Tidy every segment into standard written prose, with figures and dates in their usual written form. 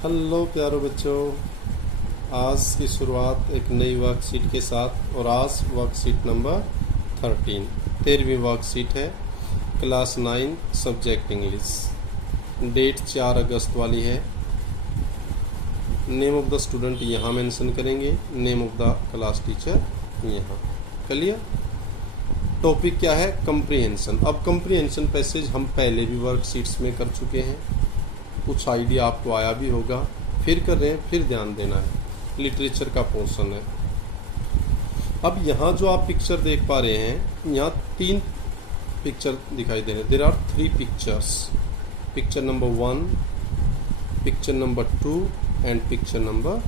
Hello प्यारो बच्चों, आज की शुरुआत एक नई वर्कशीट के साथ। और आज वर्कशीट नंबर 13 13वीं वर्कशीट है। Class 9 subject English. डेट 4 अगस्त वाली है। नेम ऑफ द स्टूडेंट यहाँ मेंशन करेंगे, name of the class teacher यहाँ। क्लियर। टॉपिक क्या है? कंप्रीहेंशन। अब कंप्रीहेंशन पैसेज हम पहले भी वर्कशीट्स में कर चुके हैं, कुछ आइडिया आपको आया भी होगा। फिर कर रहे हैं, फिर ध्यान देना है। लिटरेचर का पोर्शन है। अब यहाँ जो आप पिक्चर देख पा रहे हैं, यहाँ 3 पिक्चर दिखाई दे रहे हैं। There are 3 pictures. Picture number 1, picture number 2 and picture number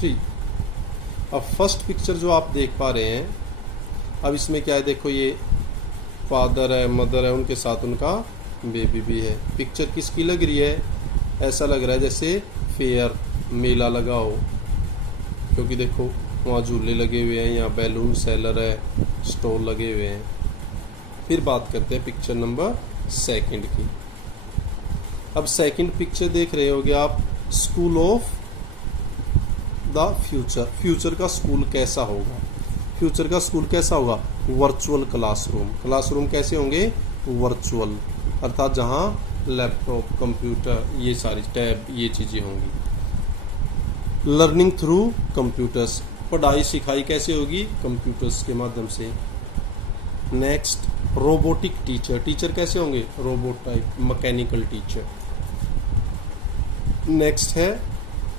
3। अब फर्स्ट पिक्चर जो आप देख पा रहे हैं, अब इसमें क्या है, देखो ये फादर है, मदर है, उनके साथ उनका बेबी भी है। पिक्चर किसकी लग रही है? ऐसा लग रहा है जैसे फेयर, मेला लगा हो, क्योंकि देखो वहाँ झूले लगे हुए हैं, यहाँ बैलून सेलर है, स्टॉल लगे हुए हैं। फिर बात करते हैं पिक्चर नंबर 2 की। अब सेकंड पिक्चर देख रहे होगे आप, school of the future. Future का स्कूल कैसा होगा? फ्यूचर का स्कूल कैसा होगा? Virtual classroom. क्लासरूम कैसे होंगे? वर्चुअल, अर्थात जहाँ लैपटॉप, कंप्यूटर, ये सारी टैब, ये चीज़ें होंगी। Learning through computers. पढ़ाई सिखाई कैसे होगी? कंप्यूटर्स के माध्यम से। Next, robotic teacher. टीचर कैसे होंगे? Robot type, mechanical teacher. Next है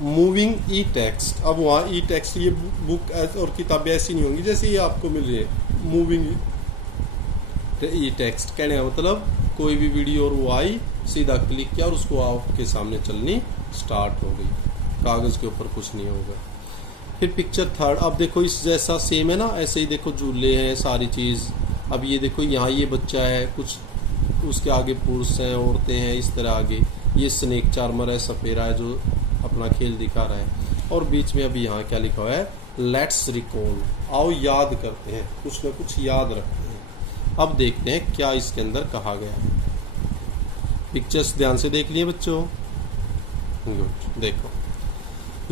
मूविंग ई टेक्स्ट। अब वहाँ ई टेक्स्ट, ये बुक और किताबें ऐसी नहीं होंगी जैसे ये आपको मिल रही है। मूविंग ई टेक्स्ट कहने का मतलब कोई भी वीडियो और वो आई, सीधा क्लिक किया और उसको आपके सामने चलनी स्टार्ट हो गई। कागज के ऊपर कुछ नहीं होगा। फिर पिक्चर 3, अब देखो इस जैसा सेम है ना, ऐसे ही देखो झूले हैं, सारी चीज़। अब ये देखो यहाँ ये बच्चा है, कुछ उसके आगे पुरुष हैं, औरतें हैं, इस तरह आगे ये स्नेक चार्मर है, सपेरा है जो अपना खेल दिखा रहा है। और बीच में अभी यहाँ क्या लिखा हुआ है? Let's recall. आओ याद करते हैं, कुछ ना कुछ याद रखते हैं। अब देखते हैं क्या इसके अंदर कहा गया है। पिक्चर्स ध्यान से देख लिए बच्चों? गुड। देखो,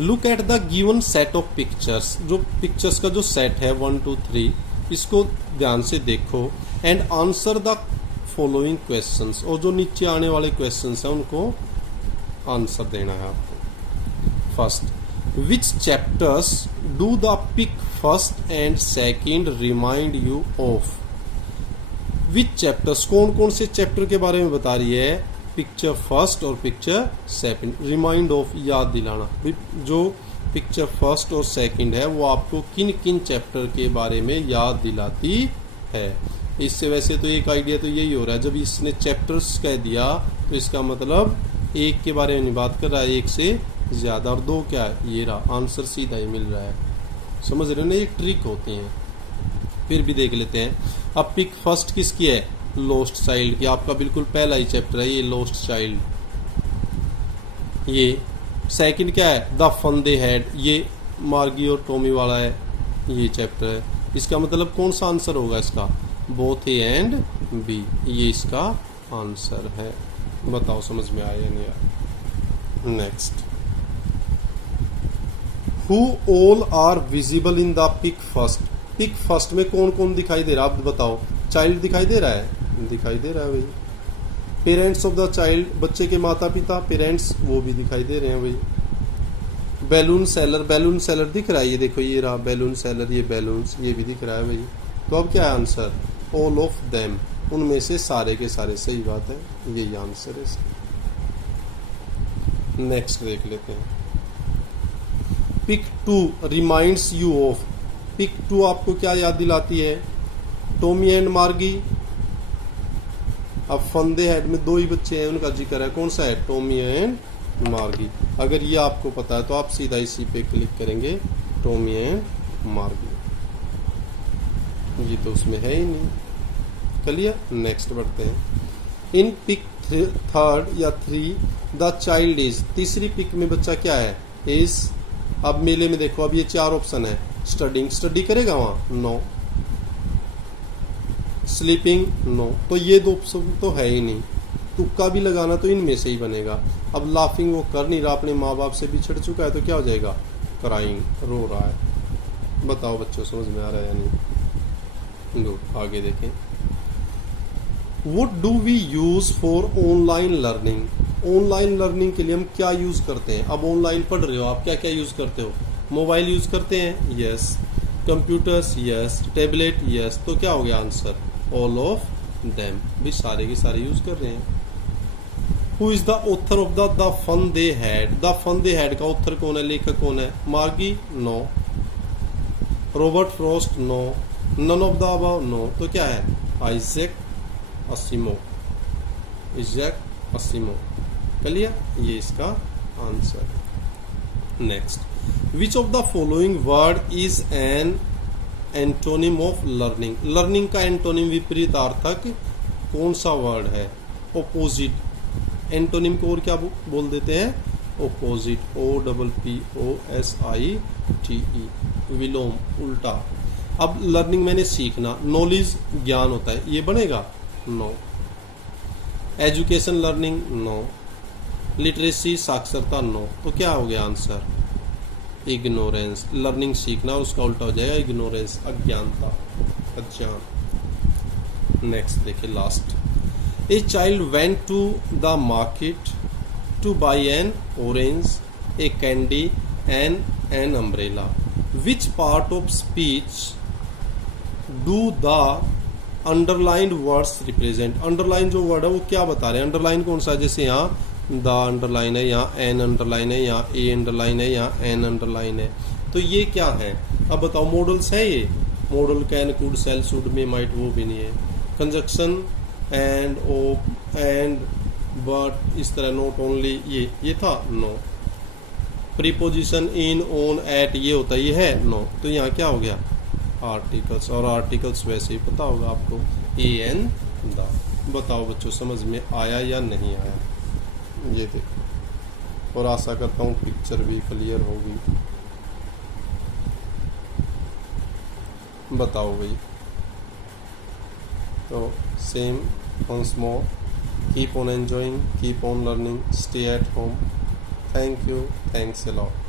look at the given set of pictures. जो पिक्चर्स का जो सेट है 1 2 3, इसको ध्यान से देखो and answer the following questions. और जो नीचे आने वाले क्वेश्चंस हैं उनको आंसर देना है आपको। First, which chapters do the pic first and second remind you of? Which chapters, कौन कौन से चैप्टर के बारे में बता रही है? पिक्चर फर्स्ट और पिक्चर सेकंड। रिमाइंड ऑफ, याद दिलाना। जो पिक्चर फर्स्ट और सेकंड है वो आपको किन किन चैप्टर के बारे में याद दिलाती है। इससे वैसे तो एक आइडिया तो यही हो रहा है, जब इसने चैप्टर्स कह दिया तो इसका मतलब एक के बारे में नहीं बात कर रहा है, एक से ज्यादा। और 2 क्या है? ये रहा आंसर, सीधा ही मिल रहा है। समझ रहे हो ना? ये ट्रिक होती है। फिर भी देख लेते हैं। अब पिक फर्स्ट किसकी है? लॉस्ट चाइल्ड की। आपका बिल्कुल पहला ही चैप्टर है ये, लॉस्ट चाइल्ड। ये सेकंड क्या है? The fun they had. ये मार्गी और टॉमी वाला है, ये चैप्टर है। इसका मतलब कौन सा आंसर होगा इसका? बोथ ए एंड बी, ये इसका आंसर है। बताओ समझ में आया या नहीं आया? Next, who all are visible in the pic first. Pic first में कौन कौन दिखाई दे रहा है? आप बताओ। चाइल्ड दिखाई दे रहा है? दिखाई दे रहा है भाई। पेरेंट्स ऑफ द चाइल्ड, बच्चे के माता पिता, पेरेंट्स, वो भी दिखाई दे रहे हैं भाई। बैलून सेलर, बैलून सेलर दिख रहा है, ये देखो ये रहा बैलून सेलर, ये बैलून्स, ये भी दिख रहा है भाई। तो अब क्या है आंसर? ऑल ऑफ देम, उनमें से सारे के सारे। सही बात है, यही आंसर है इसका। नेक्स्ट देख लेते हैं। Pic 2 reminds you of. Pic 2 आपको क्या याद दिलाती है? टॉमी एंड मार्गी। अब फन दे हैड में 2 ही बच्चे हैं, उनका जिक्र है। कौन सा है? टॉमी एंड मार्गी। अगर ये आपको पता है तो आप सीधा इसी पे क्लिक करेंगे, टॉमी एंड मार्गी। ये तो उसमें है ही नहीं। चलिए नेक्स्ट बढ़ते हैं। इन पिक 3 या 3 द चाइल्ड इज। तीसरी पिक में बच्चा क्या है? इज। अब मेले में देखो, अब ये 4 ऑप्शन है। स्टडिंग, स्टडी करेगा वहां? नो। स्लीपिंग? नो। तो ये 2 ऑप्शन तो है ही नहीं। तुक्का भी लगाना तो इनमें से ही बनेगा। अब लाफिंग वो कर नहीं रहा, अपने माँ बाप से बिछड़ चुका है, तो क्या हो जाएगा? क्राइंग, रो रहा है। बताओ बच्चों, समझ में आ रहा है या नहीं? गुड, आगे देखें। What do we use for online learning? Online learning के लिए हम क्या यूज करते हैं? अब ऑनलाइन पढ़ रहे हो आप, क्या क्या यूज करते हो? मोबाइल यूज करते हैं, yes. Computers, yes. Tablet, yes. तो क्या हो गया आंसर? ऑल ऑफ देम, भी सारे के सारे यूज कर रहे हैं। Who is the author of the fun they had? The fun they had का ऑथर कौन है, लेखक कौन है? Margie, no. Robert Frost, no. None of the above, no. तो क्या है? Isaac Asimov, Isaac Asimov. Clear? ये इसका answer. Next, which of the following word is an antonym of learning? Learning का एंटोनिम, विपरीतार्थक कौन सा वर्ड है? ऑपोजिट। एंटोनिम को और क्या बोल देते हैं? ऑपोजिट, OPPOSITE, विलोम, उल्टा। अब लर्निंग मैंने सीखना, नॉलेज ज्ञान होता है, ये बनेगा? No. Education learning, no. Literacy साक्षरता, नो। तो क्या हो गया आंसर? इग्नोरेंस। लर्निंग सीखना, उसका उल्टा हो जाएगा इग्नोरेंस, अज्ञानता, अज्ञान। नेक्स्ट देखिए, last. A child went to the market to buy an orange, a candy and an umbrella. Which part of speech do the underlined words represent? Underline जो word है वो क्या बता रहे हैं? अंडरलाइन कौन सा है? जैसे यहाँ द अंडरलाइन है, यहाँ एन अंडरलाइन है, यहाँ ए अंडरलाइन है, यहाँ एन अंडरलाइन है। तो ये क्या है? अब बताओ, मॉडल्स है ये? Model can, could, shall, should, may, might, वो भी नहीं है। Conjunction and, of, and, but, इस तरह, नॉट ओनली, ये था? No. Preposition, in, on, at, ये होता है, ये है? नो। तो यहाँ क्या हो गया? आर्टिकल्स। और आर्टिकल्स वैसे ही पता होगा आपको, ए एन, द। बताओ बच्चों, समझ में आया या नहीं आया? ये देखो, और आशा करता हूँ पिक्चर भी क्लियर होगी। बताओ भाई। तो same, once more, keep on enjoying, keep on learning, stay at home. Thank you, thanks a lot.